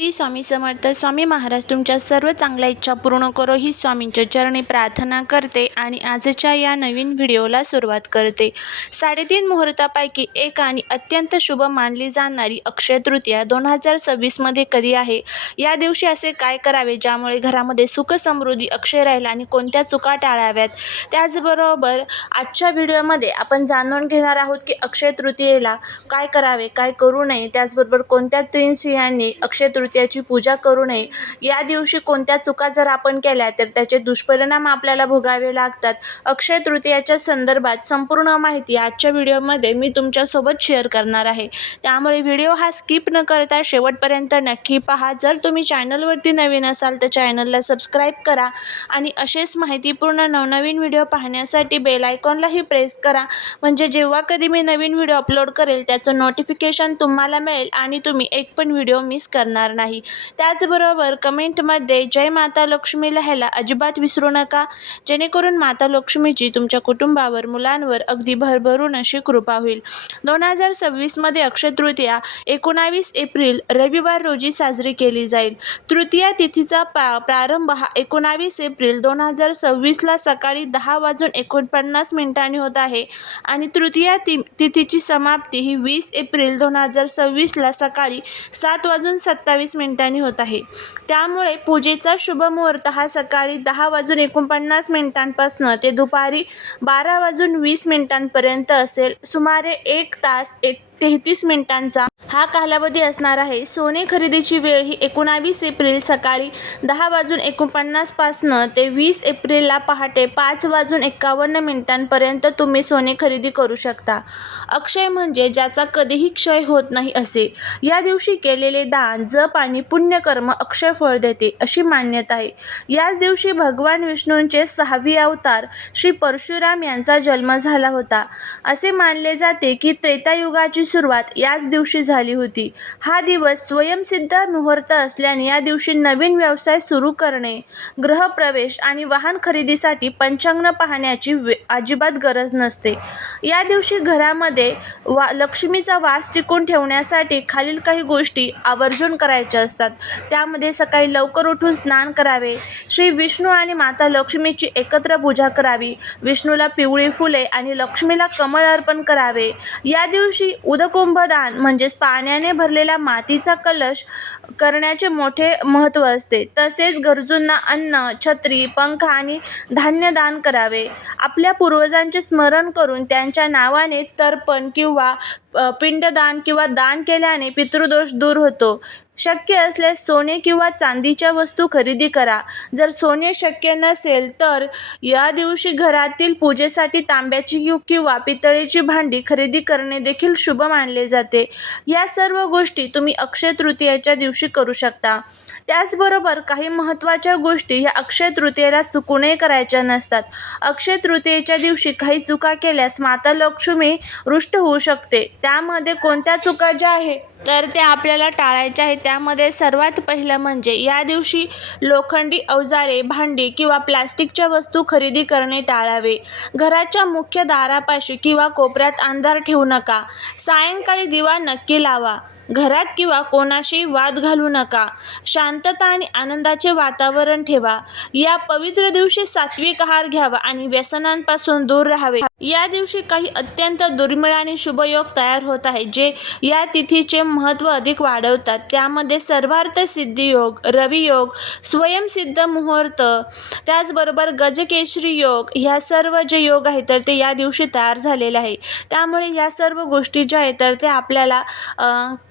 श्री स्वामी समर्थ. स्वामी महाराज तुमच्या सर्व चांगल्या इच्छा पूर्ण करो ही स्वामींच्या चरणी प्रार्थना करते आणि आजच्या या नवीन व्हिडिओला सुरुवात करते. 3.5 मुहूर्तापैकी एक आणि अत्यंत शुभ मानली जाणारी अक्षय तृतीया 2026 मध्ये कधी आहे, या दिवशी असे काय करावे ज्यामुळे घरामध्ये सुख समृद्धी अक्षय राहील आणि कोणत्या चुका टाळाव्यात. त्याचबरोबर आजच्या व्हिडिओमध्ये आपण जाणून घेणार आहोत की अक्षय तृतीयेला काय करावे, काय करू नये, त्याचबरोबर कोणत्या 3 स्त्रियांनी अक्षय तृतीयाची पूजा करू नये, या दिवशी कोणत्या चुका जर आपण केल्या तर त्याचे दुष्परिणाम आपल्याला भोगावे लागतात. अक्षय तृतीयाच्या संदर्भात संपूर्ण माहिती आजच्या व्हिडिओमध्ये मी तुमच्यासोबत शेअर करणार आहे, त्यामुळे व्हिडिओ हा स्किप न करता शेवटपर्यंत नक्की पहा. जर तुम्ही चॅनलवरती नवीन असाल तर चॅनलला सबस्क्राईब करा आणि असेच माहितीपूर्ण नवनवीन व्हिडिओ पाहण्यासाठी बेल आयकॉनलाही प्रेस करा, म्हणजे जेव्हा कधी मी नवीन व्हिडिओ अपलोड करेल त्याचं नोटिफिकेशन तुम्हाला मिळेल आणि तुम्ही एक पण व्हिडिओ मिस करणार नाही. त्याचबरोबर कमेंटमध्ये जय माता लक्ष्मी लिहायला अजिबात विसरू नका, जेणेकरून माता लक्ष्मीची तुमच्या कुटुंबावर, मुलांवर अगदी भरभरून अशी कृपा होईल. 2026 मध्ये अक्षय तृतीया 19 एप्रिल रविवार रोजी साजरी केली जाईल. तृतीया तिथीचा प्रारंभ हा 19 एप्रिल 2026 ला सकाळी 10:49 होत आहे आणि तृतीया तिथीची समाप्ती ही 20 एप्रिल 2026 ला सकाळी 7:27 होत आहे. त्यामुळे पूजेचा शुभ मुहूर्त हा सकाळी 10:49 पासून ते दुपारी 12:20 पर्यंत असेल. सुमारे 1 तास 33 मिनिटांचा हा कालावधी असणार आहे. सोने खरेदीची वेळ ही 19 एप्रिल सकाळी 10:49 पासून ते 20 एप्रिलला पहाटे 5:51 पर्यंत तुम्ही सोने खरेदी करू शकता. अक्षय म्हणजे ज्याचा कधीही क्षय होत नाही असे. या दिवशी केलेले दान, जप आणि पुण्यकर्म अक्षय फळ देते अशी मान्यता आहे. याच दिवशी भगवान विष्णूंचे 6वे अवतार श्री परशुराम यांचा जन्म झाला होता. असे मानले जाते की त्रेतायुगाची सुरुवात याच दिवशी झाली होती. हा दिवस स्वयंसिद्ध मुहूर्त असल्याने या दिवशी नवीन व्यवसाय सुरू करणे, गृहप्रवेश आणि वाहन खरेदीसाठी पंचांग पाहण्याची अजिबात गरज नसते. या दिवशी घरामध्ये लक्ष्मीचा वास टिकून ठेवण्यासाठी खालील काही गोष्टी आवर्जून करायच्या असतात. त्यामध्ये सकाळी लवकर उठून स्नान करावे, श्री विष्णू आणि माता लक्ष्मीची एकत्र पूजा करावी, विष्णूला पिवळी फुले आणि लक्ष्मीला कमळ अर्पण करावे. या दिवशी उदकुंभ दान म्हणजेच पाण्याने भरलेला मातीचा कलश करण्याचे मोठे महत्त्व असते. तसेच गरजूंना अन्न, छत्री, पंख आणि धान्य दान करावे. आपल्या पूर्वजांचे स्मरण करून त्यांच्या नावाने तर्पण किंवा पिंडदान किंवा दान केल्याने पितृदोष दूर होतो. शक्य असल्यास सोने किंवा चांदीच्या वस्तू खरेदी करा. जर सोने शक्य नसेल तर या दिवशी घरातील पूजेसाठी तांब्याची किंवा पितळेची भांडी खरेदी करणे देखील शुभ मानले जाते. या सर्व गोष्टी तुम्ही अक्षय तृतीयेच्या दिवशी करू शकता. त्याचबरोबर काही महत्त्वाच्या गोष्टी या अक्षय तृतीयेला चुकूनही करायच्या नसतात. अक्षय तृतीयेच्या दिवशी काही चुका केल्यास माता लक्ष्मी रुष्ट होऊ शकते. त्यामध्ये कोणत्या चुका ज्या आहेत तर त्या आपल्याला टाळायच्या आहेत. त्यामध्ये सर्वात पहिलं म्हणजे या दिवशी लोखंडी अवजारे, भांडी किंवा प्लास्टिकच्या वस्तू खरेदी करणे टाळावे. घराच्या मुख्य दारापाशी किंवा कोपऱ्यात अंधार ठेवू नका. सायंकाळी दिवा नक्की लावा. घरात किंवा कोणाशी वाद घालू नका. शांतता आणि आनंदाचे वातावरण ठेवा. या पवित्र दिवशी सात्विक आहार घ्यावा आणि व्यसनांपासून दूर राहावे. या दिवशी काही अत्यंत दुर्मिळ आणि शुभयोग तयार होत आहेत, जे या तिथीचे महत्त्व अधिक वाढवतात. त्यामध्ये सर्वार्थ सिद्धी योग, रवी योग, स्वयंसिद्ध मुहूर्त, त्याचबरोबर गजकेशरी योग, ह्या सर्व जे योग आहेत तर ते या दिवशी तयार झालेले आहे. त्यामुळे या सर्व गोष्टी ज्या आहेत तर ते आपल्याला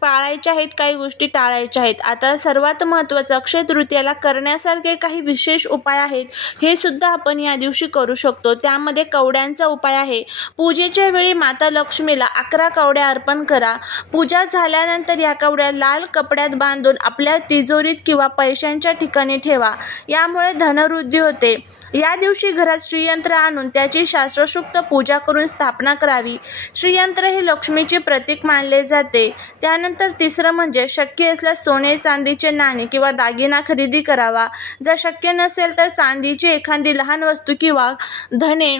पाळायच्या आहेत, काही गोष्टी टाळायच्या आहेत. आता सर्वात महत्त्वाचं अक्षय तृतीयाला करण्यासारखे काही विशेष उपाय आहेत, हे सुद्धा आपण या दिवशी करू शकतो. त्यामध्ये कवड्यांचा उपाय आहे. पूजेच्या वेळी माता लक्ष्मीला 11 कवड्या अर्पण करा. पूजा झाल्यानंतर या कवड्या लाल कपड्यात बांधून आपल्या तिजोरीत किंवा पैशांच्या ठिकाणी ठेवा. यामुळे धनवृद्धी होते. या दिवशी घरात श्रीयंत्र आणून त्याची शास्त्रोक्त पूजा करून स्थापना करावी. श्रीयंत्र हे लक्ष्मीचे प्रतीक मानले जाते. त्यानंतर तिसरं म्हणजे शक्य असल्यास सोने चांदीचे नाणे किंवा दागिना खरेदी करावा. जर शक्य नसेल तर चांदीची एखादी लहान वस्तू किंवा धने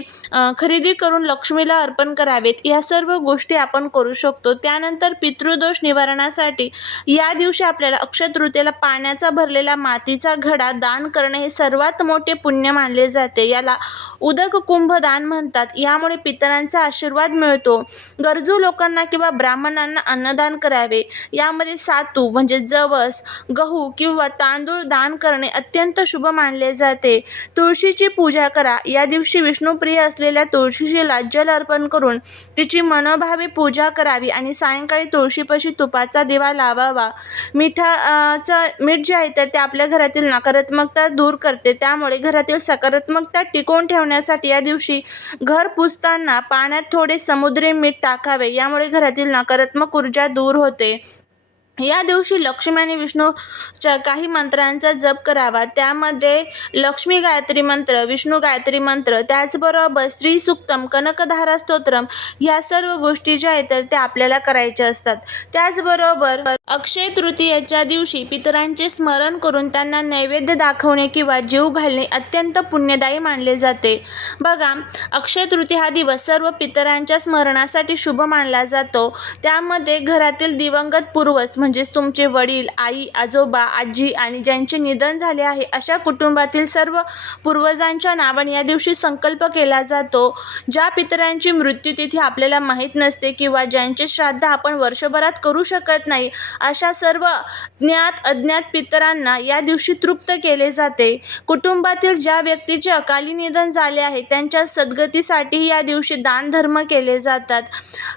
खरेदी करून करून लक्ष्मीला अर्पण करावेत. या सर्व गोष्टी आपण करू शकतो. त्यानंतर पितृदोष निवारणासाठी या दिवशी आपल्याला अक्षय तृतीयेला पाण्याचा भरलेला मातीचा घडा दान करणे हे सर्वात मोठे पुण्य मानले जाते. याला उदक कुंभ दान म्हणतात. यामुळे पितरांचा आशीर्वाद मिळतो. गरजू लोकांना किंवा ब्राह्मणांना अन्नदान करावे. यामध्ये सातू म्हणजे जवस, गहू किंवा तांदूळ दान करणे अत्यंत शुभ मानले जाते. तुळशीची पूजा करा. या दिवशी विष्णुप्रिय असलेल्या तुळशीला जल अर्पण करून तिची मनोभावे पूजा करावी आणि सायंकाळी तुळशीपाशी तुपाचा दिवा लावावा. मीठ जे आहे तर ते आपल्या घरातील नकारात्मकता दूर करते. त्यामुळे घरातील सकारात्मकता टिकवून ठेवण्यासाठी या दिवशी घर पुसताना पाण्यात थोडे समुद्री मीठ टाकावे. यामुळे घरातील नकारात्मक ऊर्जा दूर होते. या दिवशी लक्ष्मी आणि विष्णूच्या काही मंत्रांचा जप करावा. त्यामध्ये लक्ष्मी गायत्री मंत्र, विष्णू गायत्री मंत्र, त्याचबरोबर श्री सूक्तम, कनकधारा स्तोत्रम या सर्व गोष्टी ज्या आहेत तर त्या आपल्याला करायच्या असतात. त्याचबरोबर अक्षय तृतीयेच्या दिवशी पितरांचे स्मरण करून त्यांना नैवेद्य दाखवणे किंवा जीव घालणे अत्यंत पुण्यदायी मानले जाते. बघा, अक्षय तृतीया हा दिवस सर्व पितरांच्या स्मरणासाठी शुभ मानला जातो. त्यामध्ये घरातील दिवंगत पूर्वज म्हणजेच तुमचे वडील, आई, आजोबा, आजी आणि ज्यांचे निधन झाले आहे अशा कुटुंबातील सर्व पूर्वजांच्या नावाने या दिवशी संकल्प केला जातो. ज्या पितरांची मृत्यूतिथी आपल्याला माहीत नसते किंवा ज्यांचे श्राद्ध आपण वर्षभरात करू शकत नाही अशा सर्व ज्ञात अज्ञात पितरांना या दिवशी तृप्त केले जाते. कुटुंबातील ज्या व्यक्तीचे अकाली निधन झाले आहे त्यांच्या सद्गतीसाठी या दिवशी दानधर्म केले जातात.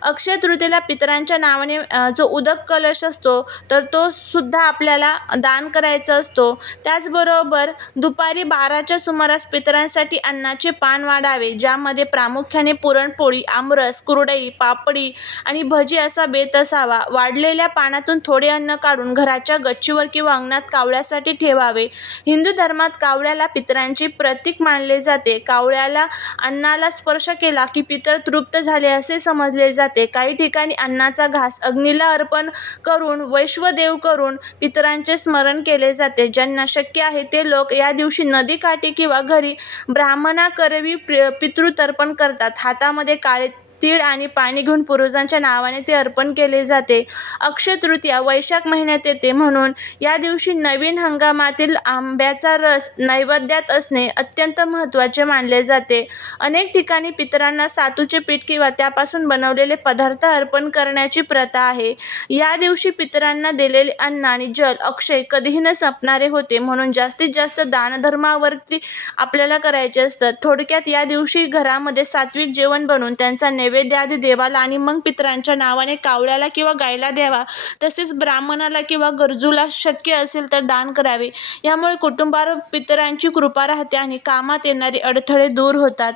अक्षय तृतीयेला पितरांच्या नावाने जो उदक कलश असतो तर तो सुद्धा आपल्याला दान करायचा असतो. त्याचबरोबर दुपारी 12च्या सुमारास पितरांसाठी अन्नाचे पान वाढावे, ज्यामध्ये प्रामुख्याने पुरणपोळी, आमरस, कुरडई, पापडी आणि भजी असा बेत असावा. वाढलेल्या पानातून थोडे अन्न काढून घराच्या गच्चीवर किंवा अंगणात कावळ्यासाठी ठेवावे. हिंदू धर्मात कावळ्याला पितरांचे प्रतीक मानले जाते. कावळ्याला अन्नाला स्पर्श केला की पितर तृप्त झाले असे समजले जाते. काही ठिकाणी अन्नाचा घास अग्नीला अर्पण करून वैश्वदेव करून पितरांचे स्मरण केले जाते. ज्यांना शक्य आहे ते लोक या दिवशी नदीकाठी किंवा घरी ब्राह्मणाकरवी पितृतर्पण करतात. हातामध्ये काळे तीळ आणि पाणी घेऊन पूर्वजांच्या नावाने ते अर्पण केले जाते. अक्षय तृतीया वैशाख महिन्यात येते म्हणून या दिवशी नवीन हंगामातील आंब्याचा रस नैवेद्यात असणे अत्यंत महत्त्वाचे मानले जाते. अनेक ठिकाणी पितरांना सातूचे पीठ किंवा त्यापासून बनवलेले पदार्थ अर्पण करण्याची प्रथा आहे. या दिवशी पितरांना दिलेले अन्न आणि जल अक्षय कधीही न संपणारे होते म्हणून जास्तीत जास्त दानधर्मावरती आपल्याला करायचे असतात. थोडक्यात या दिवशी घरामध्ये सात्विक जेवण बनवून त्यांचा नैवेद्य आधी देवाला आणि मग पितरांच्या नावाने कावळ्याला किंवा गायला द्यावा. तसेच ब्राह्मणाला किंवा गरजूला शक्य असेल तर दान करावे. यामुळे कुटुंबावर पितरांची कृपा राहते आणि कामात येणारे अडथळे दूर होतात.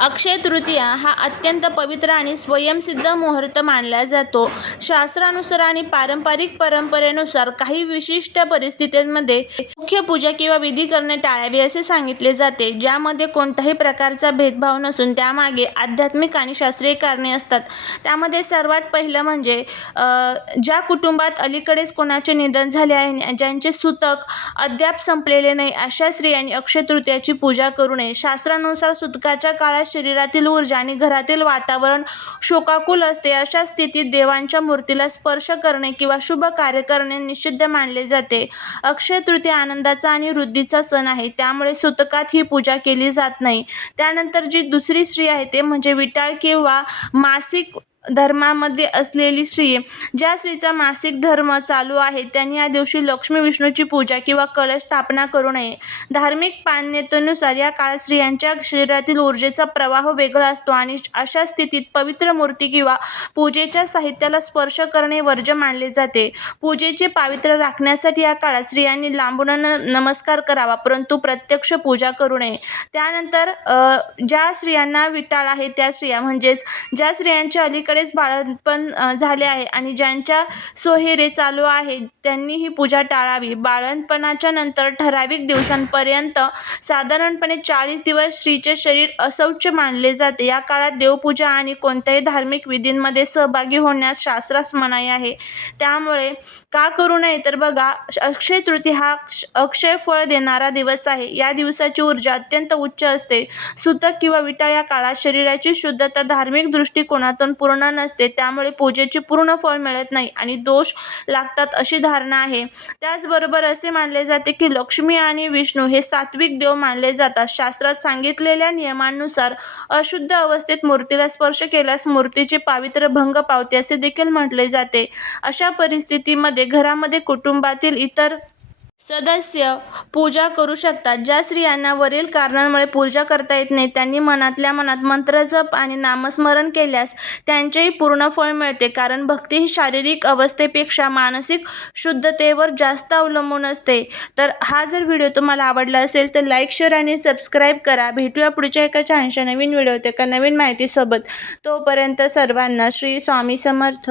अक्षय तृतीया हा अत्यंत पवित्र आणि स्वयंसिद्ध मुहूर्त मानला जातो. शास्त्रानुसार आणि पारंपरिक परंपरेनुसार काही विशिष्ट परिस्थितींमध्ये मुख्य पूजा किंवा विधी करणे टाळावे असे सांगितले जाते, ज्यामध्ये कोणत्याही प्रकारचा भेदभाव नसून त्यामागे आध्यात्मिक आणि शास्त्रीय कारणे असतात. त्यामध्ये सर्वात पहिलं म्हणजे ज्या कुटुंबात अलीकडेच कोणाचे निधन झाले आहे, ज्यांचे सुतक अद्याप संपलेले नाही अशा स्त्रियांनी अक्षय तृतीयाची पूजा करू नये. शास्त्रानुसार सुतकाच्या काळात शरीरातील ऊर्जा आणि घरातील वातावरण शोकाकुल असते. अशा स्थितीत देवांच्या मूर्तीला स्पर्श करणे किंवा शुभ कार्य करणे निषिद्ध मानले जाते. अक्षय तृतीया आनंदाचा आणि वृद्धीचा सण आहे, त्यामुळे सुतकात ही पूजा केली जात नाही. त्यानंतर जी दुसरी स्त्री आहे ते म्हणजे विटाळ किंवा मासिक धर्मामध्ये असलेली स्त्री. ज्या स्त्रीचा मासिक धर्म चालू आहे त्यांनी या दिवशी लक्ष्मी विष्णूची पूजा किंवा कलश स्थापना करू नये. धार्मिक मान्यतेनुसार या काळात स्त्रियांच्या शरीरातील ऊर्जेचा प्रवाह वेगळा असतो आणि अशा स्थितीत पवित्र मूर्ती किंवा पूजेच्या साहित्याला स्पर्श करणे वर्ज्य मानले जाते. पूजेचे पावित्र्य राखण्यासाठी या काळात स्त्रियांनी लांबून नमस्कार करावा, परंतु प्रत्यक्ष पूजा करू नये. त्यानंतर ज्या स्त्रियांना विटाळ आहे त्या स्त्रिया म्हणजेच ज्या स्त्रियांच्या अलीकडे बरेच बाळंतपण झाले आहे आणि ज्यांच्या सोहेरे चालू आहे त्यांनी ही पूजा टाळावी. बाळंतपणाच्या नंतर ठराविक दिवसांपर्यंत साधारणपणे 40 दिवस स्त्रीचे शरीर अशौच मानले जाते. या काळात देवपूजा आणि कोणत्याही धार्मिक विधींमध्ये सहभागी होण्यास शास्त्रास मनाई आहे. त्यामुळे का करू नये तर बघा, अक्षय तृतीया हा अक्षय फळ देणारा दिवस आहे. या दिवसाची ऊर्जा अत्यंत उच्च असते. सुतक किंवा विटाळ या काळात शरीराची शुद्धता धार्मिक दृष्टिकोनातून पूर्ण नसते, त्यामुळे पूजेचे पूर्ण फळ मिळत नाही आणि दोष लागतात अशी धारणा आहे. त्याचबरोबर असे मानले जाते की लक्ष्मी आणि विष्णू हे सात्विक देव मानले जातात. शास्त्रात सांगितलेल्या नियमांनुसार अशुद्ध अवस्थेत मूर्तीला स्पर्श केल्यास मूर्तीचे पावित्र्य भंग पावते असे देखील म्हटले जाते. अशा परिस्थितीमध्ये घरामध्ये कुटुंबातील इतर सदस्य पूजा करू शकतात. ज्या स्त्रियांना वरील कारणांमुळे पूजा करता येत नाही त्यांनी मनातल्या मनात मंत्रजप आणि नामस्मरण केल्यास त्यांचेही पूर्ण फळ मिळते. कारण भक्ती ही शारीरिक अवस्थेपेक्षा मानसिक शुद्धतेवर जास्त अवलंबून असते. तर हा जर व्हिडिओ तुम्हाला आवडला असेल तर लाईक, शेअर आणि सबस्क्राईब करा. भेटूया पुढच्या एका छानशा नवीन व्हिडिओत एका नवीन माहितीसोबत. तोपर्यंत सर्वांना श्री स्वामी समर्थ.